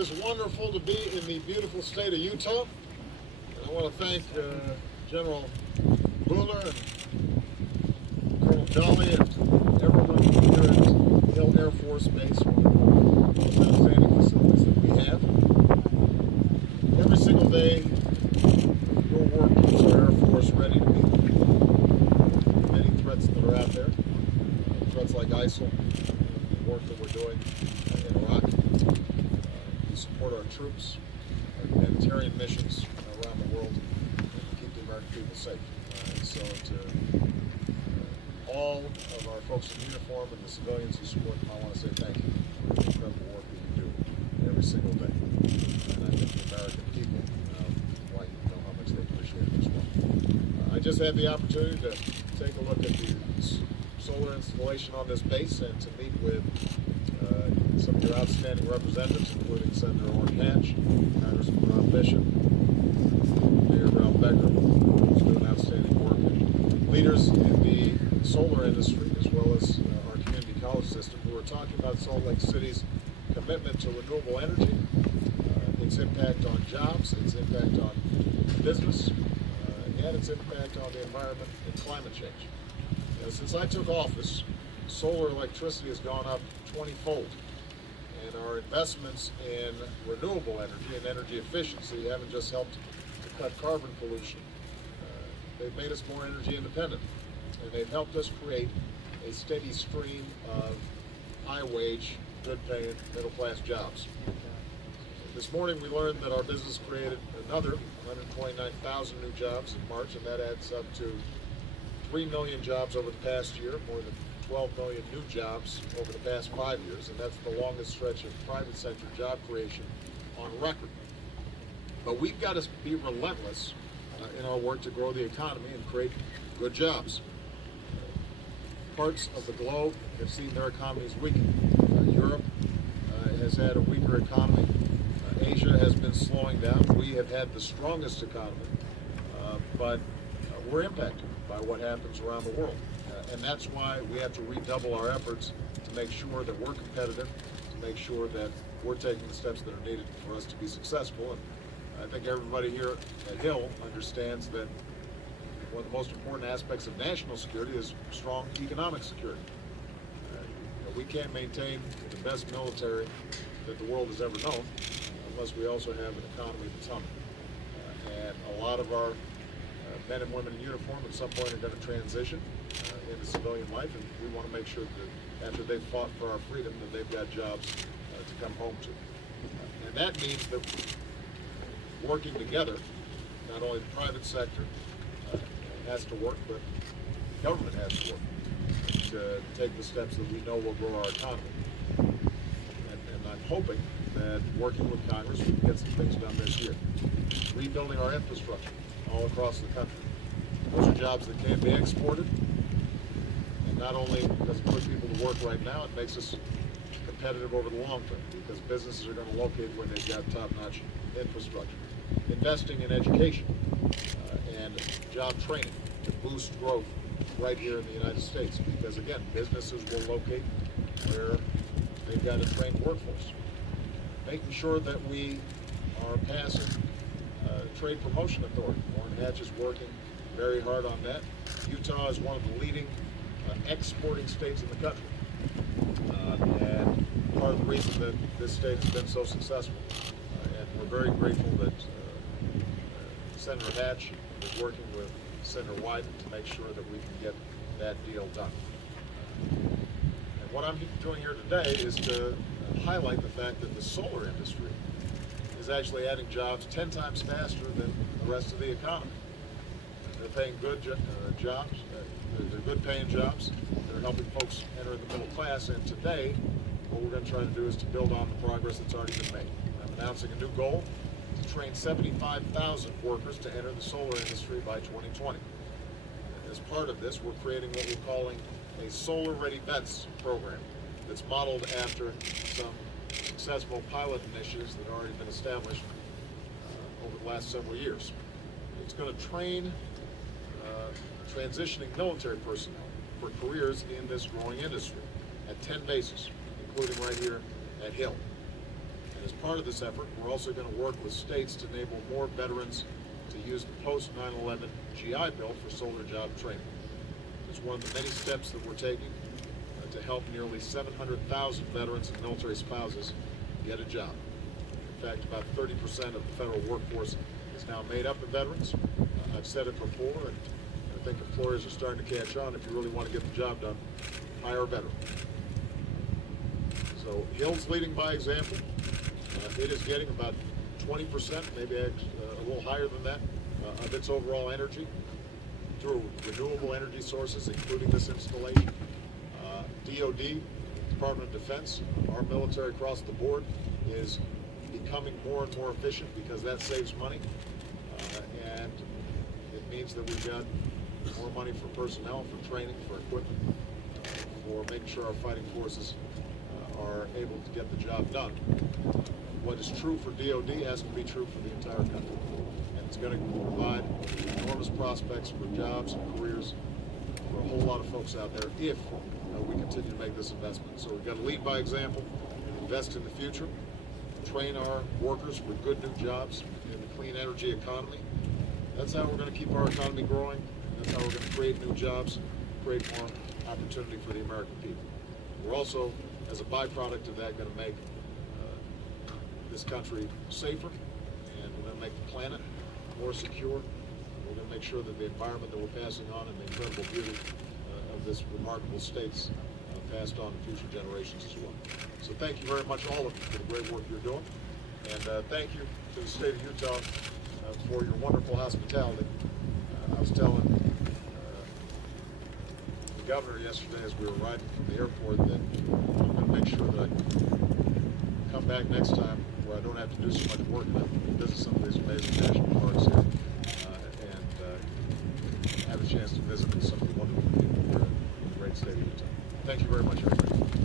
is wonderful to be in the beautiful state of Utah. And I want to thank General Buller and Colonel Jolly and everyone here at Hill Air Force Base, one of the most outstanding facilities that we have. Every single day, your work keeps our Air Force ready to meet many threats that are out there. Threats like ISIL, the work that we're doing in Iraq. We support our troops, our humanitarian missions around the world, and keep the American people safe. So to all of our folks in uniform and the civilians who support them, I want to say thank you for the incredible work that you do every single day. And I think the American people know how much they appreciate it as well. I just had the opportunity to take a look at the solar installation on this base and to meet with some of your outstanding representatives, including Senator Orrin Hatch, Congressman Rob Bishop, Mayor Ralph Becker, who's doing outstanding work, and leaders in the solar industry, as well as our community college system, who are talking about Salt Lake City's commitment to renewable energy, its impact on jobs, its impact on business, and its impact on the environment and climate change. Since I took office, solar electricity has gone up 20-fold, and our investments in renewable energy and energy efficiency haven't just helped to cut carbon pollution. They've made us more energy independent, and they've helped us create a steady stream of high-wage, good-paying, middle-class jobs. This morning we learned that our business created another 129,000 new jobs in March, and that adds up to 3 million jobs over the past year, more than 12 million new jobs over the past 5 years, and that's the longest stretch of private sector job creation on record. But we've got to be relentless in our work to grow the economy and create good jobs. Parts of the globe have seen their economies weaken. Europe has had a weaker economy. Asia has been slowing down. We have had the strongest economy, but we're impacted by what happens around the world. And that's why we have to redouble our efforts to make sure that we're competitive, to make sure that we're taking the steps that are needed for us to be successful. And I think everybody here at Hill understands that one of the most important aspects of national security is strong economic security. We can't maintain the best military that the world has ever known unless we also have an economy that's humming. And a lot of our men and women in uniform at some point are going to transition into civilian life, and we want to make sure that after they've fought for our freedom that they've got jobs to come home to. And that means that working together, not only the private sector has to work, but government has to work to take the steps that we know will grow our economy. And I'm hoping that working with Congress, we can get some things done this year. Rebuilding our infrastructure all across the country. Those are jobs that can be exported. And not only does it put people to work right now, it makes us competitive over the long term because businesses are going to locate where they've got top-notch infrastructure. Investing in education and job training to boost growth right here in the United States because, again, businesses will locate where they've got a trained workforce. Making sure that we are passing trade promotion authority. Orrin Hatch is working very hard on that. Utah is one of the leading exporting states in the country. And part of the reason that this state has been so successful. And we're very grateful that Senator Hatch is working with Senator Wyden to make sure that we can get that deal done. And what I'm doing here today is to highlight the fact that the solar industry is actually adding jobs 10 times faster than the rest of the economy. They're paying good jobs, they're good paying jobs, they're helping folks enter the middle class, and today what we're going to try to do is to build on the progress that's already been made. I'm announcing a new goal to train 75,000 workers to enter the solar industry by 2020. As part of this, we're creating what we're calling a Solar Ready Vets program that's modeled after some successful pilot initiatives that have already been established over the last several years. It's going to train transitioning military personnel for careers in this growing industry at 10 bases, including right here at Hill. And as part of this effort, we're also going to work with states to enable more veterans to use the post 9/11 GI Bill for soldier job training. It's one of the many steps that we're taking to help nearly 700,000 veterans and military spouses get a job. In fact, about 30% of the federal workforce is now made up of veterans. I've said it before, and I think employers are starting to catch on. If you really want to get the job done, hire a veteran. So Hill's leading by example. It is getting about 20%, maybe a little higher than that, of its overall energy through renewable energy sources, including this installation. DOD, Department of Defense, our military across the board is becoming more and more efficient because that saves money, and it means that we've got more money for personnel, for training, for equipment, for making sure our fighting forces are able to get the job done. What is true for DOD has to be true for the entire country, and it's going to provide enormous prospects for jobs and careers for a whole lot of folks out there if we continue to make this investment. So we've got to lead by example, invest in the future, train our workers for good new jobs in the clean energy economy. That's how we're going to keep our economy growing. That's how we're going to create new jobs, create more opportunity for the American people. We're also, as a byproduct of that, going to make this country safer, and we're going to make the planet more secure. We're going to make sure that the environment that we're passing on and the incredible beauty of this remarkable state's passed on to future generations as well. So thank you very much, all of you, for the great work you're doing. And thank you to the state of Utah for your wonderful hospitality. I was telling the governor yesterday as we were riding from the airport that I'm going to make sure that I come back next time where I don't have to do so much work and I can visit some of these amazing national parks here and have a chance to visit with some of the wonderful people here in the great state of Utah. Thank you very much, everybody.